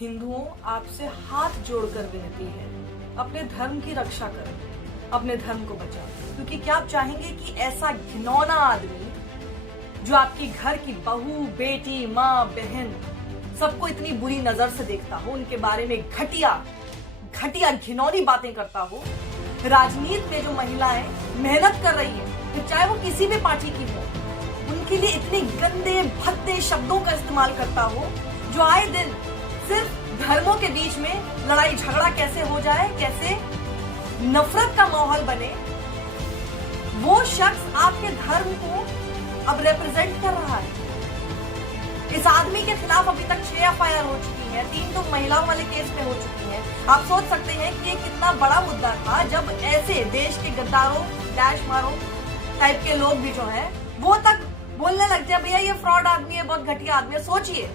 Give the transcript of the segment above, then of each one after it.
हिंदुओं आपसे हाथ जोड़कर विनती है, अपने धर्म की रक्षा करें, अपने धर्म को बचाओ। क्योंकि क्या आप चाहेंगे कि ऐसा घिनौना आदमी जो आपकी घर की बहू, बेटी, माँ, बहन सबको इतनी बुरी नजर से देखता हो, उनके बारे में घटिया घिनौनी बातें करता हो, राजनीति में जो महिलाएं मेहनत कर रही है, फिर चाहे वो किसी भी पार्टी की हो, उनके लिए इतने गंदे भद्दे शब्दों का इस्तेमाल करता हो, जो आए दिन सिर्फ धर्मों के बीच में लड़ाई झगड़ा कैसे हो जाए, कैसे नफरत का माहौल बने, वो शख्स आपके धर्म को अब रिप्रेजेंट कर रहा है। इस आदमी के खिलाफ अभी तक 6 एफआईआर हो चुकी है, 3 तो महिलाओं वाले केस में हो चुकी हैं। आप सोच सकते हैं कि ये कितना बड़ा मुद्दा था जब ऐसे देश के गद्दारों, डैश मारो टाइप के लोग भी जो हैं वो तक बोलने लग जाए भैया ये फ्रॉड आदमी है, बहुत घटिया आदमी है। सोचिए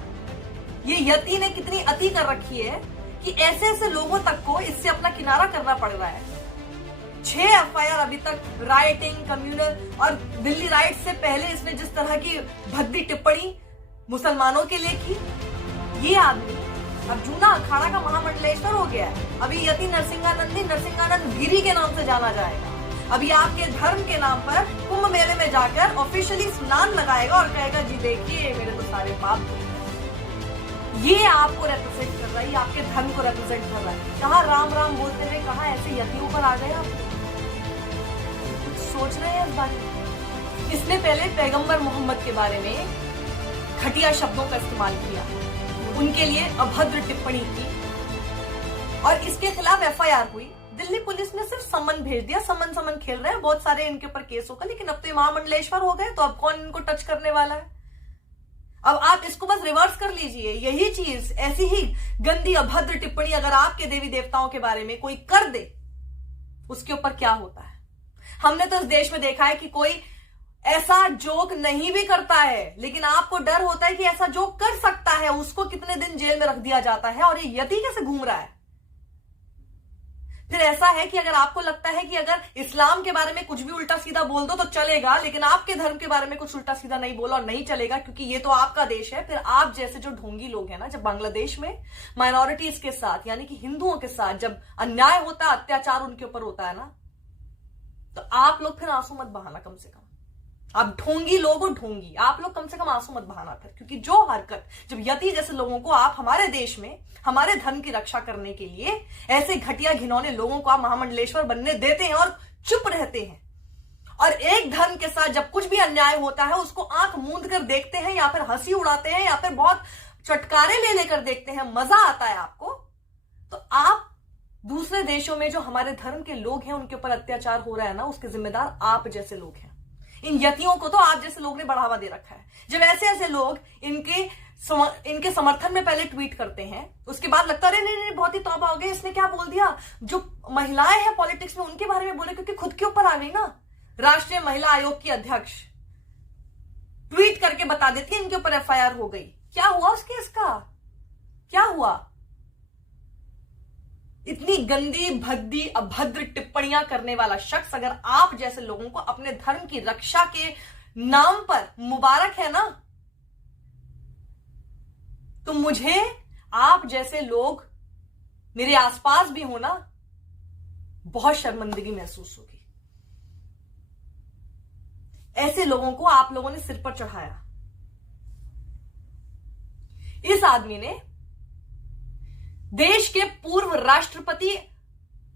ये यति ने कितनी अति कर रखी है कि ऐसे ऐसे लोगों तक को इससे अपना किनारा करना पड़ रहा है। 6 एफआईआर अभी तक राइटिंग, कम्युनल और दिल्ली राइट से पहले इसने जिस तरह की भद्दी टिप्पणी मुसलमानों के लिए की, ये आदमी अब जूना अखाड़ा का महामंडलेश्वर हो गया है। अभी यति नरसिंहानंद गिरी के नाम से जाना जाएगा। अभी आपके धर्म के नाम पर कुंभ मेले में जाकर ऑफिशियली स्नान लगाएगा और कहेगा जी देखिए मेरे तो सारे पाप धुल गए। ये आपको रिप्रेजेंट कर रहा है, ये आपके धर्म को रिप्रेजेंट कर रहा है। कहा राम राम बोलते हुए कहा ऐसे यतियों पर आ गए आप? कुछ सोच रहे हैं इस बारे में? इसने पहले पैगंबर मोहम्मद के बारे में घटिया शब्दों का इस्तेमाल किया, उनके लिए अभद्र टिप्पणी की और इसके खिलाफ एफआईआर हुई। दिल्ली पुलिस ने सिर्फ समन भेज दिया, समन खेल रहे हैं, बहुत सारे इनके ऊपर केस होगा, लेकिन अब तो ये महामंडलेश्वर हो गए तो अब कौन इनको टच करने वाला है? अब आप इसको बस रिवर्स कर लीजिए। यही चीज, ऐसी ही गंदी अभद्र टिप्पणी अगर आपके देवी देवताओं के बारे में कोई कर दे, उसके ऊपर क्या होता है? हमने तो इस देश में देखा है कि कोई ऐसा जोक नहीं भी करता है, लेकिन आपको डर होता है कि ऐसा जोक कर सकता है, उसको कितने दिन जेल में रख दिया जाता है और ये यति कैसे घूम रहा है। फिर ऐसा है कि अगर आपको लगता है कि अगर इस्लाम के बारे में कुछ भी उल्टा सीधा बोल दो तो चलेगा, लेकिन आपके धर्म के बारे में कुछ उल्टा सीधा नहीं बोला और नहीं चलेगा क्योंकि ये तो आपका देश है, फिर आप जैसे जो ढोंगी लोग हैं ना, जब बांग्लादेश में माइनॉरिटीज के साथ यानी कि हिंदुओं के साथ जब अन्याय होता है, अत्याचार उनके ऊपर होता है ना, तो आप लोग फिर आंसू मत बहाना। कम से कम आप ढोंगी लोग हो, ढोंगी आप लोग कम से कम आंसू मत बहाना फिर, क्योंकि जो हरकत जब यति जैसे लोगों को आप हमारे देश में हमारे धर्म की रक्षा करने के लिए ऐसे घटिया घिनौने लोगों को आप महामंडलेश्वर बनने देते हैं और चुप रहते हैं, और एक धर्म के साथ जब कुछ भी अन्याय होता है उसको आंख मूंद कर देखते हैं या फिर हंसी उड़ाते हैं या फिर बहुत चटकारे ले लेकर देखते हैं, मजा आता है आपको, तो आप दूसरे देशों में जो हमारे धर्म के लोग हैं उनके ऊपर अत्याचार हो रहा है ना, उसके जिम्मेदार आप जैसे लोग हैं। इन यतियों को तो आप जैसे लोग ने बढ़ावा दे रखा है। जब ऐसे ऐसे लोग इनके समर्थन में पहले ट्वीट करते हैं, उसके बाद लगता है नहीं बहुत ही तौबा हो गया, इसने क्या बोल दिया, जो महिलाएं हैं पॉलिटिक्स में उनके बारे में बोले, क्योंकि खुद के ऊपर आ गई ना। राष्ट्रीय महिला आयोग की अध्यक्ष ट्वीट करके बता देती है इनके ऊपर एफआईआर हो गई। क्या हुआ उस केस का? क्या हुआ? इतनी गंदी भद्दी अभद्र टिप्पणियां करने वाला शख्स अगर आप जैसे लोगों को अपने धर्म की रक्षा के नाम पर मुबारक है ना, तो मुझे आप जैसे लोग मेरे आसपास भी हो ना, बहुत शर्मिंदगी महसूस होगी। ऐसे लोगों को आप लोगों ने सिर पर चढ़ाया। इस आदमी ने देश के पूर्व राष्ट्रपति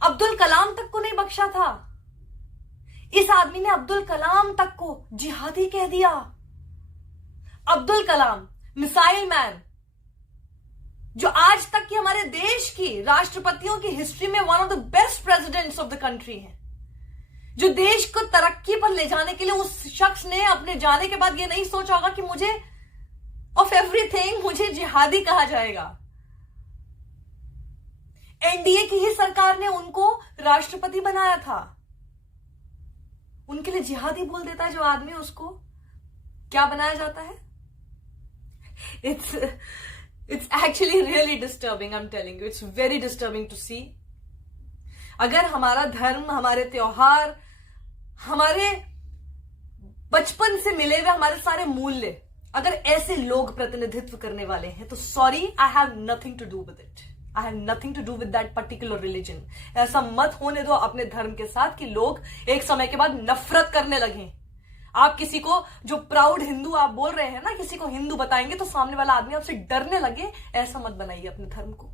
अब्दुल कलाम तक को नहीं बख्शा था। इस आदमी ने अब्दुल कलाम तक को जिहादी कह दिया। अब्दुल कलाम, मिसाइल मैन, जो आज तक की हमारे देश की राष्ट्रपतियों की हिस्ट्री में one of the best presidents of the country है, जो देश को तरक्की पर ले जाने के लिए उस शख्स ने अपने जाने के बाद यह नहीं सोचा होगा कि मुझे ऑफ एवरीथिंग मुझे जिहादी कहा जाएगा। एनडीए की ही सरकार ने उनको राष्ट्रपति बनाया था। उनके लिए जिहादी बोल देता है जो आदमी, उसको क्या बनाया जाता है? It's actually really disturbing, I am telling you, it's very disturbing to see. अगर हमारा धर्म, हमारे त्योहार, हमारे बचपन से मिले हुए हमारे सारे मूल्य अगर ऐसे लोग प्रतिनिधित्व करने वाले हैं तो sorry, I have nothing to do with it. I have nothing to do with that particular religion. ऐसा मत होने दो अपने धर्म के साथ कि लोग एक समय के बाद नफरत करने लगे। आप किसी को, जो प्राउड हिंदू आप बोल रहे हैं ना, किसी को हिंदू बताएंगे तो सामने वाला आदमी आपसे डरने लगे। ऐसा मत बनाइए अपने धर्म को।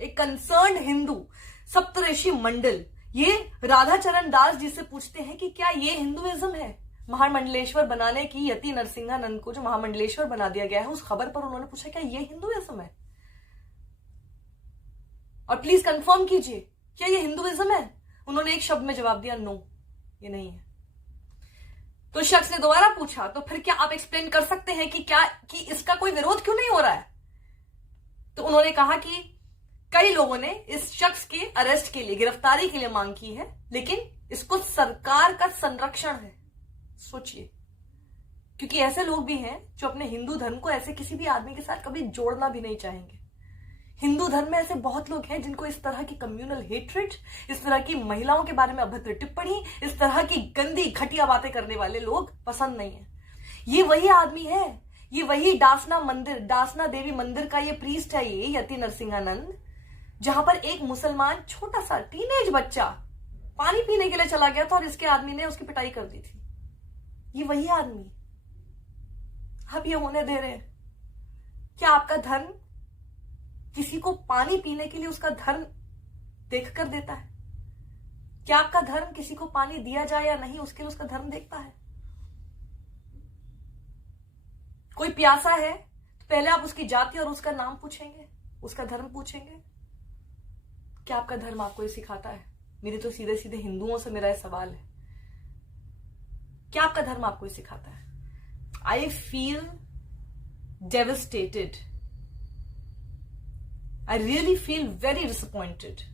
एक कंसर्न्ड हिंदू सप्तऋषि मंडल ये राधाचरण दास जी से पूछते हैं कि क्या ये हिंदुइज्म है? महामंडलेश्वर बनाने की यति नरसिंहानंद को जो महामंडलेश्वर बना दिया गया है, उस खबर पर उन्होंने पूछा क्या ये हिंदुइज्म है? और प्लीज कंफर्म कीजिए, क्या ये हिंदुइज्म है? उन्होंने एक शब्द में जवाब दिया, नो, ये नहीं है। तो शख्स ने दोबारा पूछा, तो फिर क्या आप एक्सप्लेन कर सकते हैं कि इसका कोई विरोध क्यों नहीं हो रहा है? तो उन्होंने कहा कि कई लोगों ने इस शख्स के अरेस्ट के लिए, गिरफ्तारी के लिए मांग की है, लेकिन इसको सरकार का संरक्षण है। सोचिए, क्योंकि ऐसे लोग भी हैं जो अपने हिंदू धर्म को ऐसे किसी भी आदमी के साथ कभी जोड़ना भी नहीं चाहेंगे। हिंदू धर्म में ऐसे बहुत लोग हैं जिनको इस तरह की कम्युनल हेट्रेड, इस तरह की महिलाओं के बारे में अभद्र टिप्पणी, इस तरह की गंदी घटिया बातें करने वाले लोग पसंद नहीं है। ये वही आदमी है, ये वही डासना देवी मंदिर का ये प्रीस्ट है, ये यति नरसिंहानंद, जहां पर एक मुसलमान छोटा सा टीनेज बच्चा पानी पीने के लिए चला गया था और इसके आदमी ने उसकी पिटाई कर दी थी। ये वही आदमी आप ये होने दे रहे हैं? क्या आपका धर्म किसी को पानी पीने के लिए उसका धर्म देखकर देता है? क्या आपका धर्म किसी को पानी दिया जाए या नहीं उसके लिए उसका धर्म देखता है? कोई प्यासा है तो पहले आप उसकी जाति और उसका नाम पूछेंगे, उसका धर्म पूछेंगे? क्या आपका धर्म आपको ये सिखाता है? मेरे तो सीधे सीधे हिंदुओं से मेरा सवाल है, क्या आपका धर्म आपको ये सिखाता है? I feel devastated. I really feel very disappointed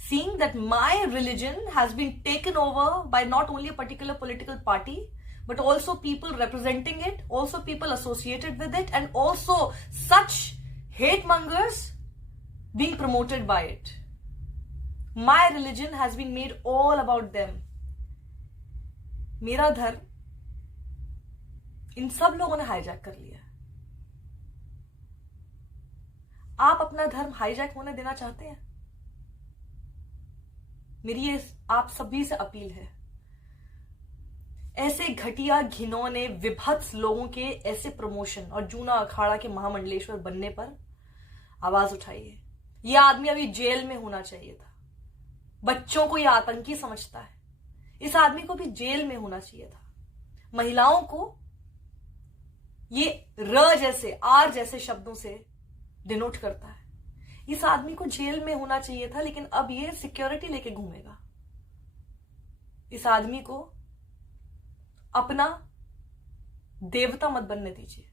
seeing that my religion has been taken over by not only a particular political party, but also people representing it, also people associated with it, and also such hate mongers being promoted by it. My religion has been made all about them. मेरा धर्म इन सब लोगों ने hijack कर लिया। आप अपना धर्म हाईजैक होने देना चाहते हैं? मेरी ये आप सभी से अपील है, ऐसे घटिया, घिनौने, विभत्स लोगों के ऐसे प्रमोशन और जूना अखाड़ा के महामंडलेश्वर बनने पर आवाज उठाइए। यह आदमी अभी जेल में होना चाहिए था। बच्चों को यह आतंकी समझता है, इस आदमी को भी जेल में होना चाहिए था। महिलाओं को ये र जैसे, आर जैसे शब्दों से डिनोट करता है। इस आदमी को जेल में होना चाहिए था, लेकिन अब ये सिक्योरिटी लेके घूमेगा। इस आदमी को अपना देवता मत बनने दीजिए,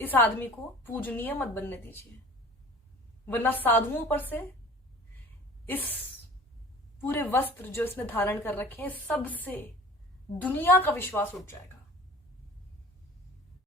इस आदमी को पूजनीय मत बनने दीजिए, वरना साधुओं पर से इस पूरे वस्त्र जो इसने धारण कर रखे हैं सबसे दुनिया का विश्वास उठ जाएगा।